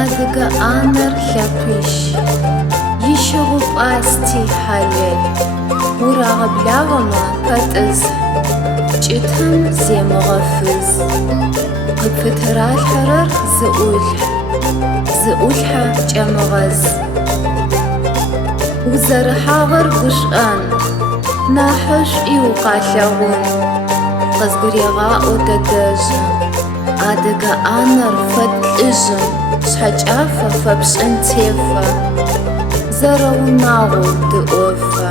Адыгэ ӏанэр лъэпищ, ищыгъупӏасти хьалэл, урагъэблагъэмэ пэтӏыс, кӏытэм земыгъэфыз. Къыпфытэралъхьэрэр зыӏулъхьэ кӏэмыгъэз. Узэрыхьагъэр гушӏэн, нахьышӏуи укъалъэгъун. Къызгурегъаӏо дэдэжьы, адыгэ ӏанэр фэд лӏыжъым, шъхьэкӏафэ фэпшӏэн тефэ, зэрэунагъоу дыӏофэ.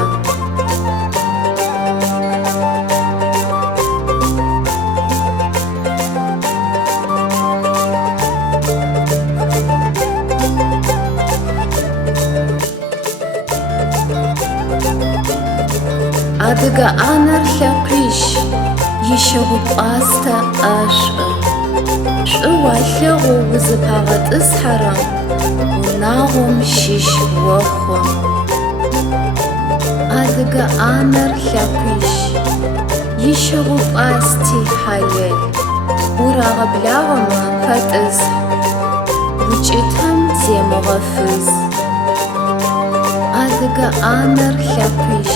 Адыгэ ӏанэр лъэпищ, ищыгъупӏастэ ӏэшӏу. Шӏу уалъэгъу узыпагъэтӏысхьэрэм, унагъом щыщ уэхъу. Адыгэ ӏанэр лъэпищ, ищыгъупӏасти хьалэл, урагъэблагъэмэ пэтӏыс, укӏытэм земыгъэфыз. Адыгэ ӏанэр лъэпищ,